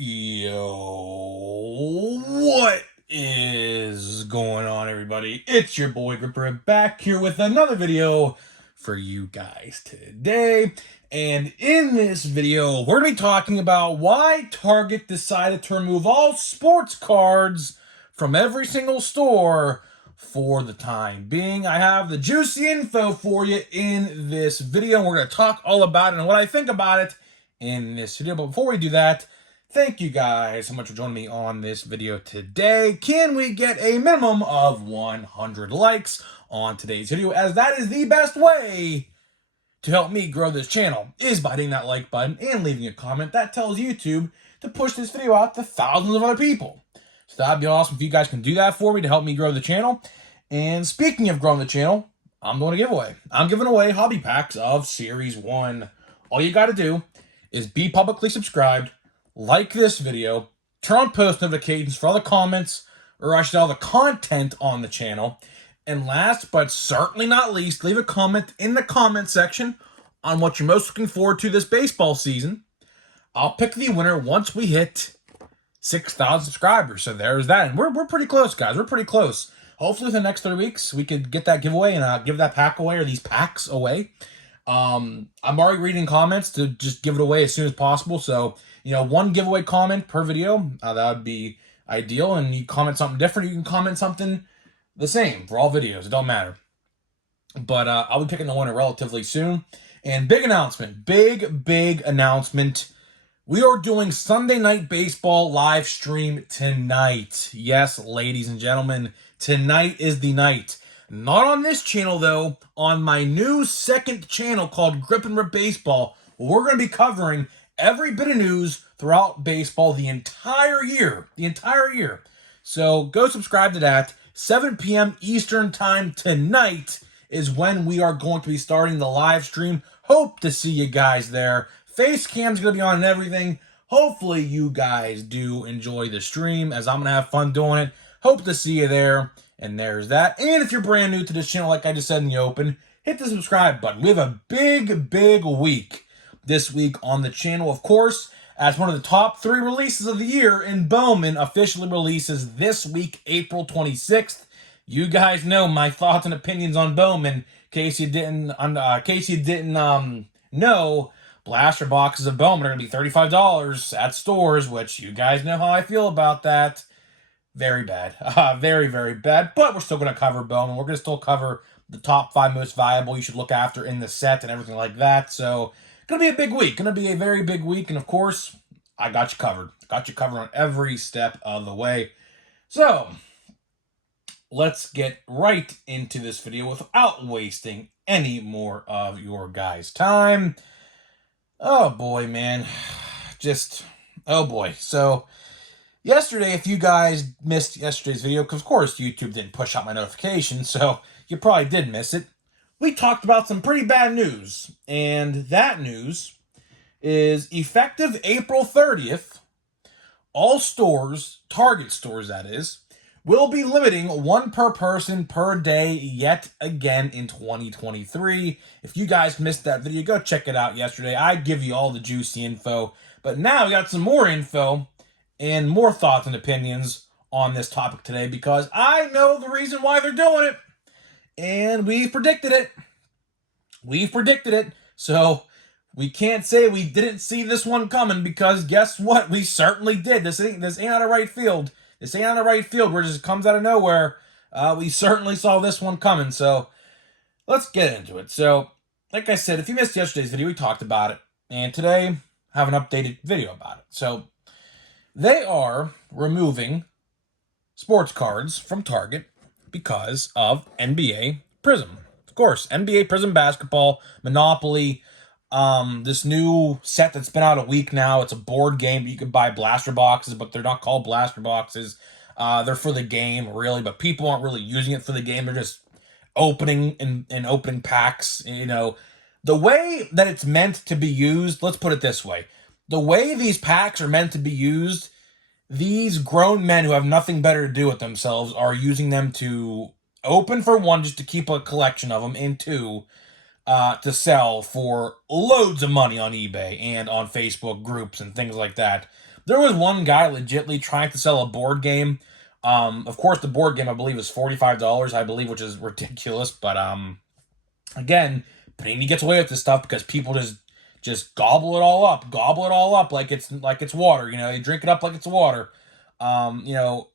Yo, what is going on, everybody? It's your boy Gripper back here with another video for you guys today. And in this video, we're going to be talking about why Target decided to remove all sports cards from every single store for the time being. I have the juicy info for you in this video. We're going to talk all about it and what I think about it in this video. But before we do that, thank you guys so much for joining me on this video today. Can we get a minimum of 100 likes on today's video, as that is the best way to help me grow this channel, is by hitting that like button and leaving a comment that tells YouTube to push this video out to thousands of other people. So that'd be awesome if you guys can do that for me to help me grow the channel. And speaking of growing the channel, I'm doing a giveaway. I'm giving away hobby packs of Series 1. All you got to do is be publicly subscribed, like this video, turn on post notifications for all the comments, or I should all the content on the channel. And last but certainly not least, leave a comment in the comment section on what you're most looking forward to this baseball season. I'll pick the winner once we hit 6,000 subscribers. So there's that. And we're pretty close, guys. We're pretty close. Hopefully within the next 3 weeks, we could get that giveaway and give that pack away, or these packs away. I'm already reading comments to just give it away as soon as possible. So, one giveaway comment per video, that would be ideal. And you comment something different, you can comment something the same for all videos. It don't matter. But I'll be picking the winner relatively soon. And big announcement, big announcement. We are doing Sunday Night Baseball live stream tonight. Yes, ladies and gentlemen, tonight is the night. Not on this channel, though. On my new second channel called Grip and Rip Baseball, we're going to be covering every bit of news throughout baseball the entire year. So go subscribe to that. 7 p.m. Eastern Time tonight is when we are going to be starting the live stream. Hope to see you guys there. Face cam's going to be on and everything. Hopefully you guys do enjoy the stream, as I'm going to have fun doing it. Hope to see you there. And there's that. And if you're brand new to this channel, like I just said in the open, hit the subscribe button. We have a big week this week on the channel. Of course, as one of the top 3 releases of the year, and Bowman officially releases this week, April 26th. You guys know my thoughts and opinions on Bowman. In case you didn't know, blaster boxes of Bowman are going to be $35 at stores, which you guys know how I feel about that. Very bad. Very bad. But we're still going to cover Bowman. We're going to still cover the top 5 most valuable you should look after in the set and everything like that. So, going to be a big week. Going to be a very big week. And, of course, I got you covered. Got you covered on every step of the way. So, let's get right into this video without wasting any more of your guys' time. Oh, boy, man. Oh, boy. So, yesterday, if you guys missed yesterday's video, because of course YouTube didn't push out my notifications, so you probably did miss it, we talked about some pretty bad news. And that news is effective April 30th, all stores, Target stores that is, will be limiting 1 per person per day yet again in 2023. If you guys missed that video, go check it out yesterday. I give you all the juicy info. But now we got some more info and more thoughts and opinions on this topic today, because I know the reason why they're doing it. And we've predicted it. So we can't say we didn't see this one coming, because guess what? We certainly did. This ain't out of right field. This ain't out of right field where it just comes out of nowhere. We certainly saw this one coming. So let's get into it. So, like I said, if you missed yesterday's video, we talked about it. And today, I have an updated video about it. So, they are removing sports cards from Target because of NBA Prizm. Of course, NBA Prizm Basketball, Monopoly, this new set that's been out a week now. It's a board game. You can buy blaster boxes, but they're not called blaster boxes. They're for the game, really, but people aren't really using it for the game. They're just opening and opening packs. The way that it's meant to be used, let's put it this way. The way these packs are meant to be used, these grown men who have nothing better to do with themselves are using them to open, for one, just to keep a collection of them, and 2, to sell for loads of money on eBay and on Facebook groups and things like that. There was one guy legitly trying to sell a board game. Of course, the board game I believe is $45, I believe, which is ridiculous. But again, Panini gets away with this stuff because people just gobble it all up like it's water. They drink it up like it's water. Um, you know,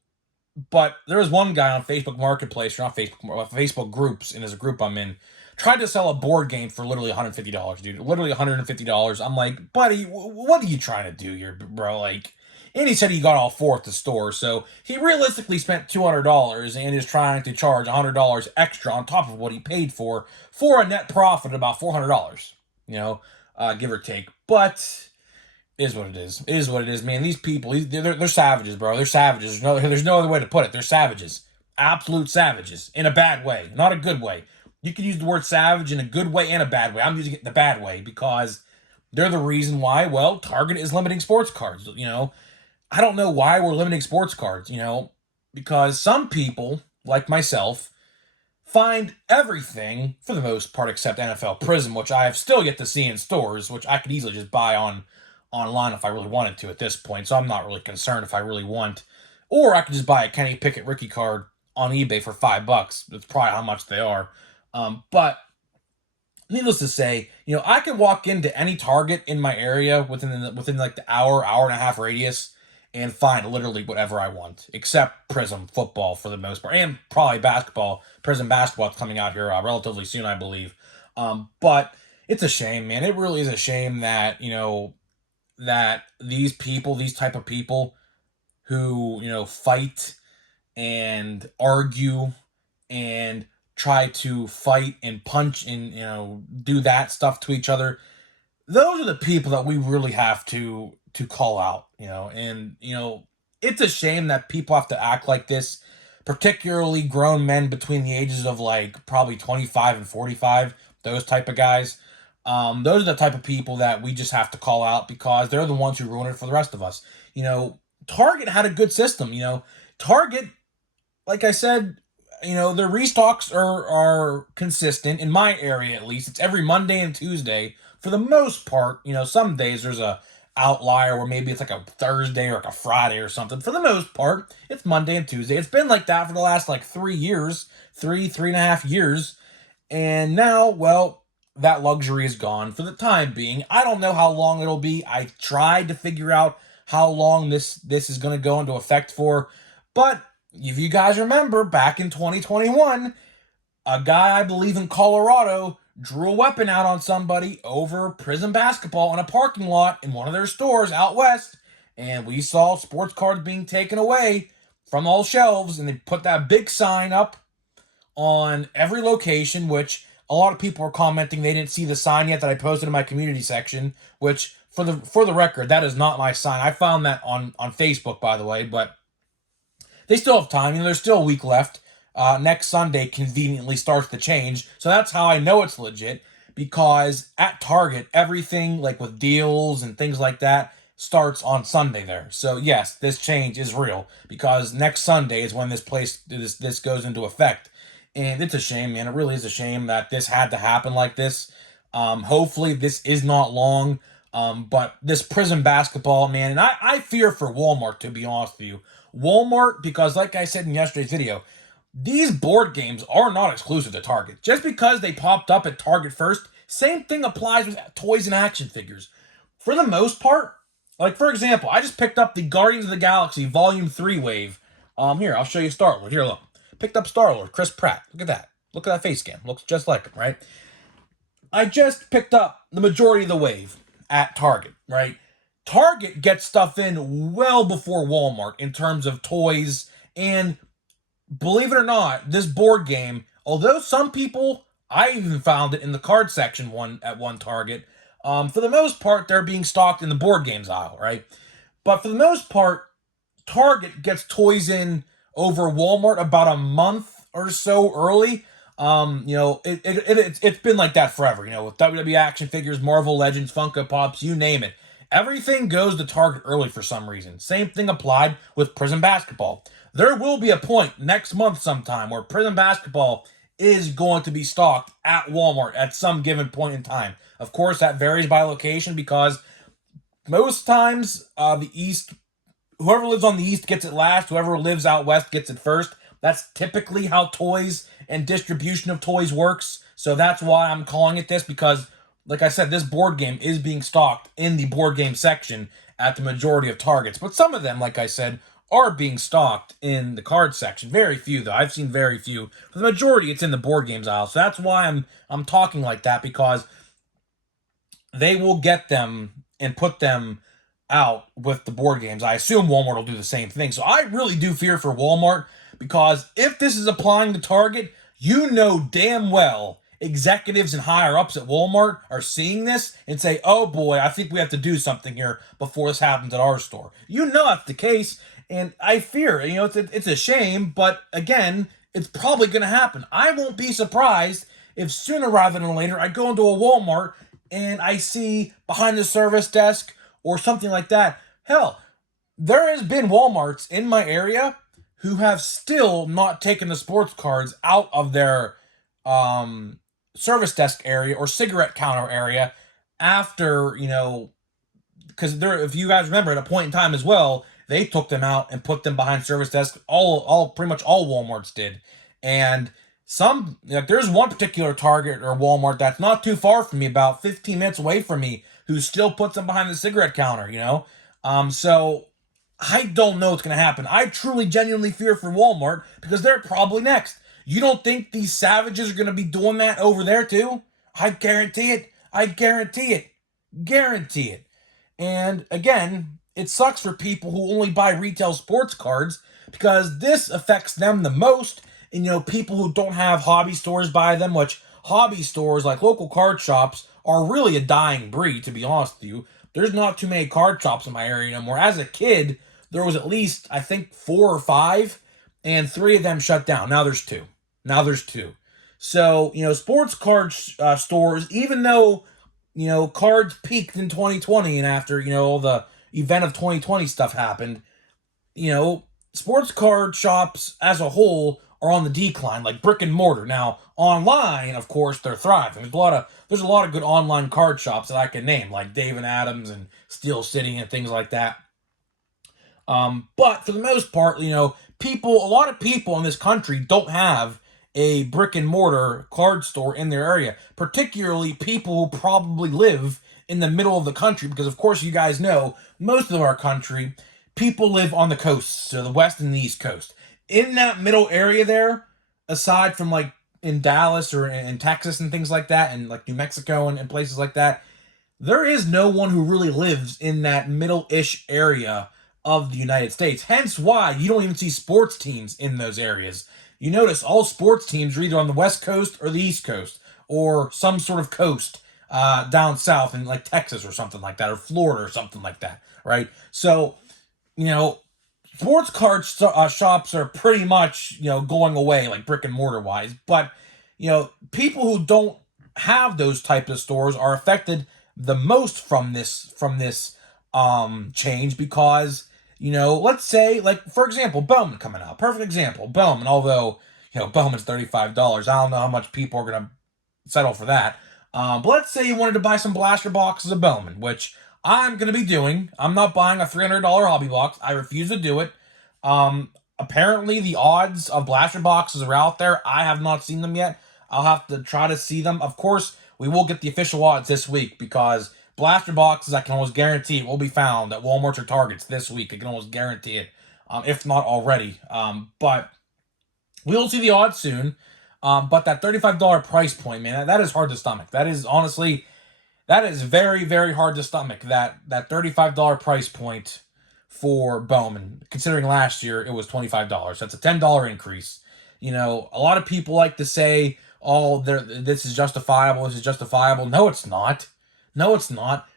but there was one guy on Facebook Marketplace, or not Facebook, Facebook groups, in his group I'm in, tried to sell a board game for literally $150, dude. Literally $150. I'm like, buddy, what are you trying to do here, bro? Like, and he said he got all four at the store, so he realistically spent $200 and is trying to charge $100 extra on top of what he paid for a net profit of about $400. Give or take. But is what it is. It is what it is, man. These people, they're savages, bro. They're savages. There's no other way to put it. They're savages. Absolute savages. In a bad way. Not a good way. You can use the word savage in a good way and a bad way. I'm using it in the bad way because they're the reason why, well, Target is limiting sports cards. I don't know why we're limiting sports cards, because some people, like myself, find everything, for the most part, except NFL Prizm, which I have still yet to see in stores, which I could easily just buy online if I really wanted to at this point, so I'm not really concerned if I really want. Or I could just buy a Kenny Pickett rookie card on eBay for $5. That's probably how much they are. But needless to say, I could walk into any Target in my area within like the hour and a half radius and find literally whatever I want, except Prizm football for the most part, and probably basketball. Prizm basketball is coming out here relatively soon, I believe. But it's a shame, man. It really is a shame that that these type of people who fight and argue and try to fight and punch and do that stuff to each other, those are the people that we really have to call out. And it's a shame that people have to act like this, particularly grown men between the ages of like probably 25 and 45, those type of guys. Those are the type of people that we just have to call out because they're the ones who ruin it for the rest of us. Target had a good system. Target, like I said, their restocks are consistent in my area, at least. It's every Monday and Tuesday for the most part. Some days there's a outlier where maybe it's like a Thursday or like a Friday or something. For the most part, it's Monday and Tuesday. It's been like that for the last like 3 years, three and a half years. And now, well, that luxury is gone for the time being. I don't know how long it'll be. I tried to figure out how long this is going to go into effect for. But if you guys remember, back in 2021, a guy, I believe in Colorado, drew a weapon out on somebody over Prizm basketball in a parking lot in one of their stores out west. And we saw sports cards being taken away from all shelves. And they put that big sign up on every location, which a lot of people are commenting they didn't see the sign yet that I posted in my community section, which for the record, that is not my sign. I found that on Facebook, by the way, but they still have time. There's still a week left. Next Sunday conveniently starts the change. So that's how I know it's legit, because at Target, everything like with deals and things like that starts on Sunday there. So yes, this change is real because next Sunday is when this goes into effect. And it's a shame, man. It really is a shame that this had to happen like this. Hopefully this is not long. But this Prizm basketball, man, and I fear for Walmart, to be honest with you. Walmart, because like I said in yesterday's video, these board games are not exclusive to Target. Just because they popped up at Target first, same thing applies with toys and action figures. For the most part, like for example, I just picked up the Guardians of the Galaxy Volume 3 wave. Here, I'll show you Star-Lord. Here, look. Picked up Star-Lord, Chris Pratt. Look at that. Look at that face scan. Looks just like him, right? I just picked up the majority of the wave at Target, right? Target gets stuff in well before Walmart in terms of toys. And believe it or not, this board game, although some people, I even found it in the card section at one Target, for the most part, they're being stocked in the board games aisle, right? But for the most part, Target gets toys in over Walmart about a month or so early. It's been like that forever, with WWE action figures, Marvel Legends, Funko Pops, you name it. Everything goes to Target early for some reason. Same thing applied with Prizm basketball. There will be a point next month sometime where Prizm basketball is going to be stocked at Walmart at some given point in time. Of course, that varies by location because most times the East whoever lives on the east gets it last. Whoever lives out west gets it first. That's typically how toys and distribution of toys works. So that's why I'm calling it this, because, like I said, this board game is being stocked in the board game section at the majority of Targets. But some of them, like I said, are being stocked in the card section. Very few, though. I've seen very few. For the majority, it's in the board games aisle. So that's why I'm talking like that, because they will get them and put them out with the board games. I assume Walmart will do the same thing. So I really do fear for Walmart, because if this is applying to Target, you know damn well executives and higher ups at Walmart are seeing this and say, oh boy, I think we have to do something here before this happens at our store. You know that's the case, and I fear, it's a shame, but again, it's probably going to happen. I won't be surprised if sooner rather than later I go into a Walmart and I see behind the service desk or something like that. Hell, there has been Walmarts in my area who have still not taken the sports cards out of their service desk area or cigarette counter area after, because if you guys remember, at a point in time as well, they took them out and put them behind service desk. All pretty much all Walmarts did. And there's one particular Target or Walmart that's not too far from me, about 15 minutes away from me, who still puts them behind the cigarette counter, So I don't know what's going to happen. I truly, genuinely fear for Walmart, because they're probably next. You don't think these savages are going to be doing that over there too? I guarantee it. I guarantee it. Guarantee it. And again, it sucks for people who only buy retail sports cards, because this affects them the most. And, people who don't have hobby stores buy them, which hobby stores like local card shops are really a dying breed, to be honest with you. There's not too many card shops in my area anymore. As a kid, there was at least, I think, 4 or 5, and 3 of them shut down. Now there's 2. So, sports card stores, even though, cards peaked in 2020 and after, all the event of 2020 stuff happened, sports card shops as a whole are on the decline, like brick and mortar. Now, online, of course, they're thriving. There's a lot of good online card shops that I can name, like Dave and Adams and Steel City and things like that. But for the most part, a lot of people in this country don't have a brick and mortar card store in their area, particularly people who probably live in the middle of the country, because of course you guys know most of our country, people live on the coast, so the west and the east coast. In that middle area there, aside from like in Dallas or in Texas and things like that, and like New Mexico and places like that, there is no one who really lives in that middle-ish area of the United States. Hence why you don't even see sports teams in those areas. You notice all sports teams are either on the West Coast or the East Coast, or some sort of coast down south in like Texas or something like that, or Florida or something like that, right? So, sports card shops are pretty much, going away, like brick and mortar wise. But, people who don't have those types of stores are affected the most from this change, because, let's say, like, for example, Bowman coming out. Perfect example. Bowman, although, Bowman's $35. I don't know how much people are going to settle for that. But let's say you wanted to buy some blaster boxes of Bowman, which I'm going to be doing. I'm not buying a $300 hobby box. I refuse to do it. Apparently the odds of blaster boxes are out there. I have not seen them yet. I'll have to try to see them. Of course, we will get the official odds this week, because blaster boxes, I can almost guarantee it, will be found at Walmart or Targets this week. I can almost guarantee it, if not already. But we'll see the odds soon. But that $35 price point, man, that is hard to stomach. That is honestly, that is very, very hard to stomach. That $35 price point for Bowman, considering last year it was $25. That's a $10 increase. A lot of people like to say, oh, this is justifiable, this is justifiable. No, it's not. No, it's not.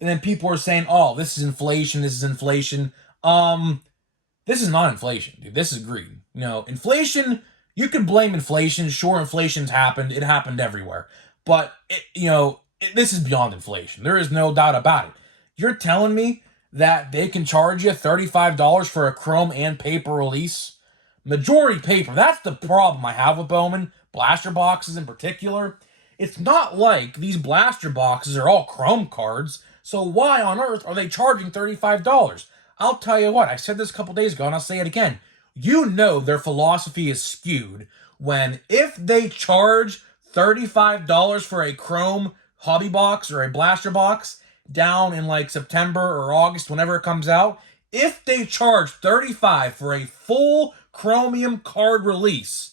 And then people are saying, oh, this is inflation, this is inflation. This is not inflation, dude. This is greed. Inflation, you can blame inflation. Sure, inflation's happened. It happened everywhere. But, this is beyond inflation. There is no doubt about it. You're telling me that they can charge you $35 for a chrome and paper release? Majority paper. That's the problem I have with Bowman. Blaster boxes in particular. It's not like these blaster boxes are all chrome cards, so why on earth are they charging $35? I'll tell you what, I said this a couple days ago, and I'll say it again. You know their philosophy is skewed when if they charge $35 for a Chrome hobby box or a blaster box down in like September or August, whenever it comes out, if they charge $35 for a full Chromium card release,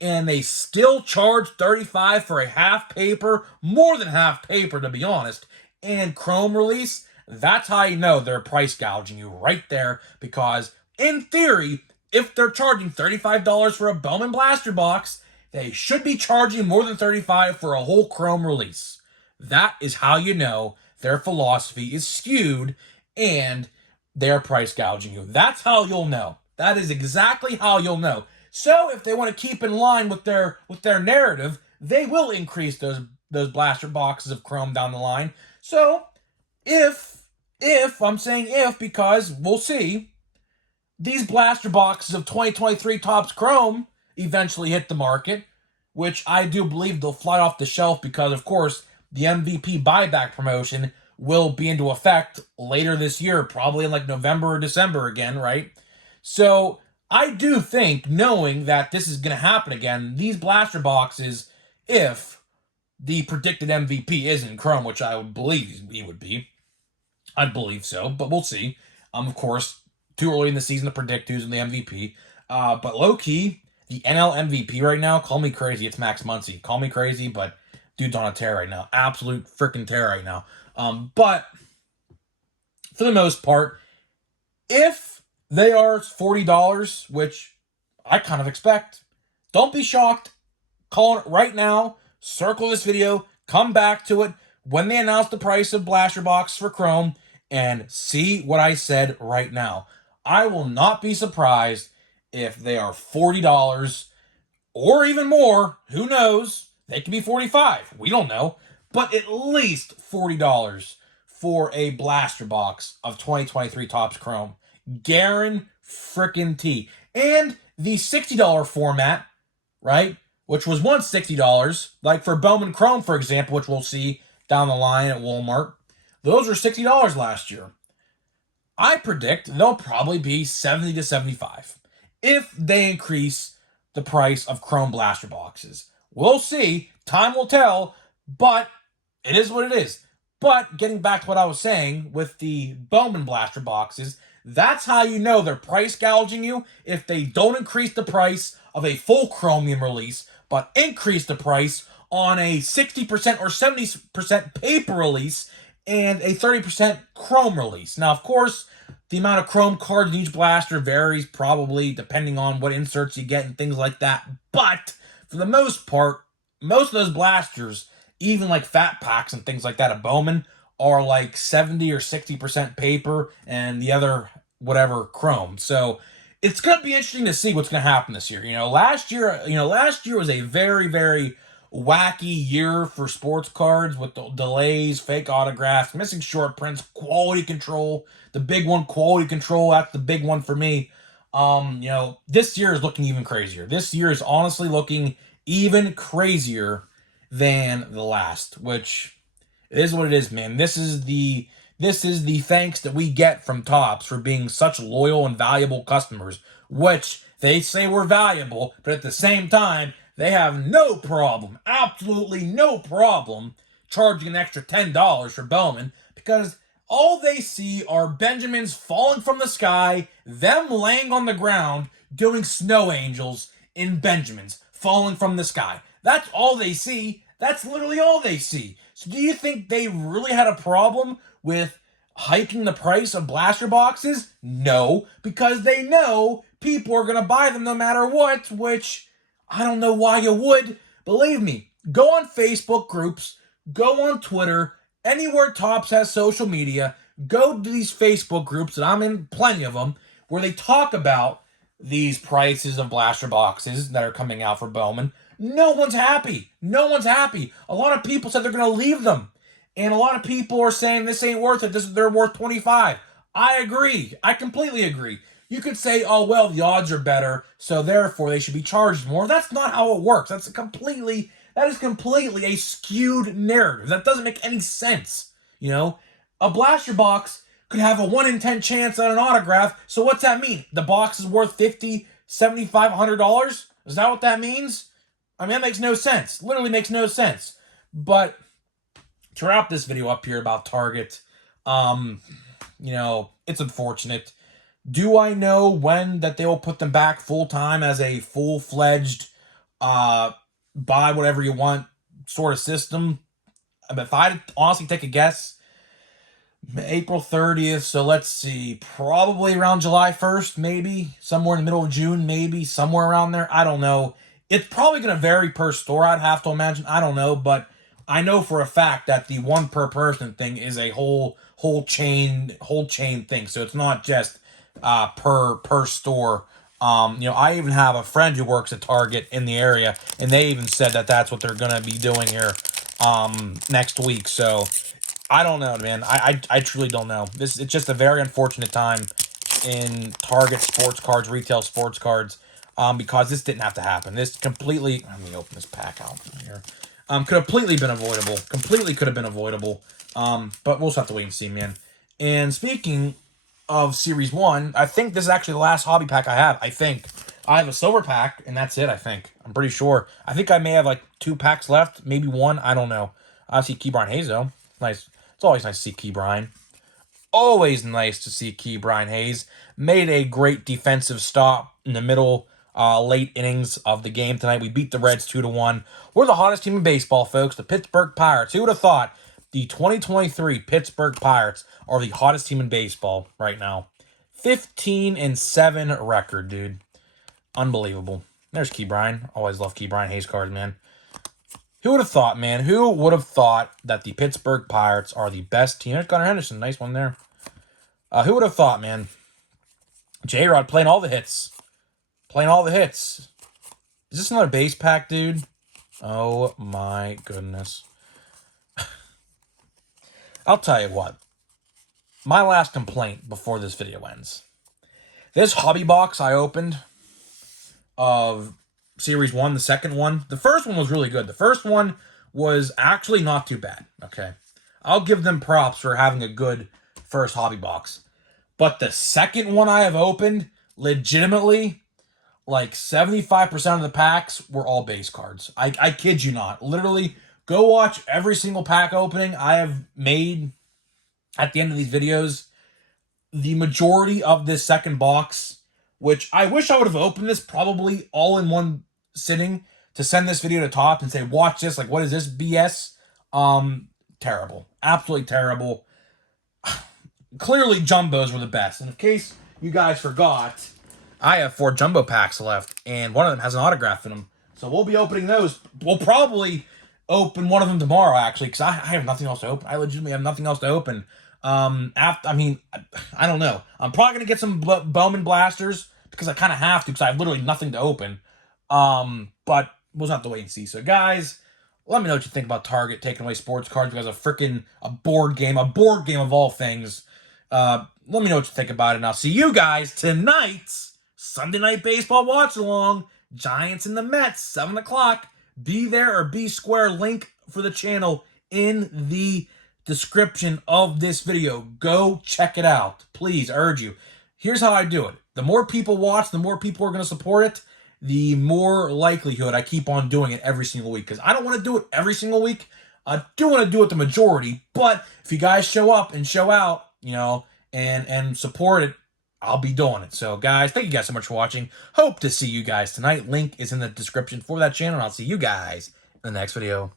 and they still charge $35 for a half paper, more than half paper to be honest, and Chrome release, that's how you know they're price gouging you right there, because in theory, if they're charging $35 for a Bowman blaster box, they should be charging more than $35 for a whole Chrome release. That is how you know their philosophy is skewed and they're price gouging you. That's how you'll know. That is exactly how you'll know. So if they want to keep in line with their narrative, they will increase those blaster boxes of Chrome down the line. So if I'm saying if, because we'll see, these blaster boxes of 2023 Topps Chrome eventually hit the market, which I do believe they'll fly off the shelf because, of course, the MVP buyback promotion will be into effect later this year, probably in like November or December again, right? So I do think, knowing that this is going to happen again, these blaster boxes, if the predicted MVP isn't Chrome, which I would believe he would be, I believe so, but we'll see. Of course, too early in the season to predict who's in the MVP. But low-key, the NL MVP right now, call me crazy, it's Max Muncy. Call me crazy, but dude's on a tear right now. Absolute freaking tear right now. But for the most part, if they are $40, which I kind of expect, don't be shocked. Call it right now. Circle this video. Come back to it when they announce the price of blaster box for Chrome and see what I said right now. I will not be surprised if they are $40 or even more. Who knows? They could be $45. We don't know. But at least $40 for a blaster box of 2023 Topps Chrome. Guarantee. And the $60 format, right, which was once $60, like for Bowman Chrome, for example, which we'll see down the line at Walmart, those were $60 last year. I predict they'll probably be $70 to $75 if they increase the price of Chrome blaster boxes. We'll see. Time will tell, but it is what it is. But getting back to what I was saying with the Bowman blaster boxes, that's how you know they're price gouging you if they don't increase the price of a full Chromium release, but increase the price on a 60% or 70% paper release and a 30% Chrome release. Now, of course, the amount of Chrome cards in each blaster varies probably depending on what inserts you get and things like that. But for the most part, most of those blasters, even like fat packs and things like that of Bowman, are like 70 or 60% paper and the other whatever Chrome. So it's going to be interesting to see what's going to happen this year. Last year was a very, very wacky year for sports cards with the delays, fake autographs, missing short prints, quality control. The big one, quality control, that's the big one for me. This year is looking even crazier. This year is honestly looking even crazier than the last, which it is what it is, man. This is the thanks that we get from Topps for being such loyal and valuable customers, which they say we're valuable, but at the same time, they have no problem, absolutely no problem, charging an extra $10 for Bowman, because all they see are Benjamins falling from the sky, them laying on the ground, doing snow angels in Benjamins falling from the sky. That's all they see. That's literally all they see. So do you think they really had a problem with hiking the price of blaster boxes? No, because they know people are going to buy them no matter what, which I don't know why you would. Believe me, go on Facebook groups, go on Twitter, anywhere Topps has social media, go to these Facebook groups, and I'm in plenty of them, where they talk about these prices of blaster boxes that are coming out for Bowman. No one's happy. No one's happy. A lot of people said they're going to leave them. And a lot of people are saying this ain't worth it. They're worth $25. I agree. I completely agree. You could say, oh, well, the odds are better, so therefore they should be charged more. That's not how it works. That is completely a skewed narrative. That doesn't make any sense. A blaster box could have a 1 in 10 chance at an autograph. So what's that mean? The box is worth $50, $75, $100? Is that what that means? I mean, that makes no sense. Literally makes no sense. But to wrap this video up here about Target, it's unfortunate. Do I know when that they will put them back full-time as a full-fledged buy whatever you want sort of system? If I had to honestly take a guess, April 30th, so let's see, probably around July 1st, maybe, somewhere in the middle of June, maybe, somewhere around there, I don't know. It's probably going to vary per store, I'd have to imagine, I don't know, but I know for a fact that the one per person thing is a whole chain thing, so it's not just per store. I even have a friend who works at Target in the area, and they even said that that's what they're going to be doing here next week, so I don't know, man. I truly don't know. It's just a very unfortunate time in Target sports cards, retail sports cards, because this didn't have to happen. This completely, let me open this pack out here. Could have completely been avoidable. Completely could have been avoidable. But we'll just have to wait and see, man. And speaking of Series 1, I think this is actually the last hobby pack I have. I think. I have a silver pack, and that's it, I think. I'm pretty sure. I think I may have, like, 2 packs left. Maybe 1. I don't know. I see Ke'Bryan Hayes, though. Nice. It's always nice to see Ke'Bryan. Always nice to see Ke'Bryan Hayes. Made a great defensive stop in the middle, late innings of the game tonight. We beat the Reds 2-1. We're the hottest team in baseball, folks. The Pittsburgh Pirates. Who would have thought the 2023 Pittsburgh Pirates are the hottest team in baseball right now? 15-7 record, dude. Unbelievable. There's Ke'Bryan. Always love Ke'Bryan Hayes cards, man. Who would have thought, man? Who would have thought that the Pittsburgh Pirates are the best team? There's Gunnar Henderson. Nice one there. Who would have thought, man? J-Rod playing all the hits. Playing all the hits. Is this another base pack, dude? Oh, my goodness. I'll tell you what. My last complaint before this video ends. This hobby box I opened of Series 1, the second one. The first one was really good. The first one was actually not too bad, okay? I'll give them props for having a good first hobby box. But the second one I have opened, legitimately, like 75% of the packs were all base cards. I kid you not. Literally, go watch every single pack opening I have made at the end of these videos. The majority of this second box, which I wish I would have opened this probably all in one sitting to send this video to Top and say, watch this, like, what is this BS? Terrible. Absolutely terrible. Clearly, jumbos were the best. And in case you guys forgot, I have 4 jumbo packs left, and one of them has an autograph in them. So we'll be opening those. We'll probably open one of them tomorrow, actually, because I have nothing else to open. I legitimately have nothing else to open. I don't know. I'm probably going to get some Bowman blasters, because I kind of have to, because I have literally nothing to open. But we'll just have to wait and see. So, guys, let me know what you think about Target taking away sports cards because a board game of all things. Let me know what you think about it, and I'll see you guys tonight. Sunday Night Baseball watch along. Giants and the Mets, 7 o'clock. Be there or be square. Link for the channel in the description of this video. Go check it out. Please, urge you. Here's how I do it. The more people watch, the more people are going to support it, the more likelihood I keep on doing it every single week. Because I don't want to do it every single week. I do want to do it the majority. But if you guys show up and show out, and support it, I'll be doing it. So, guys, thank you guys so much for watching. Hope to see you guys tonight. Link is in the description for that channel. And I'll see you guys in the next video.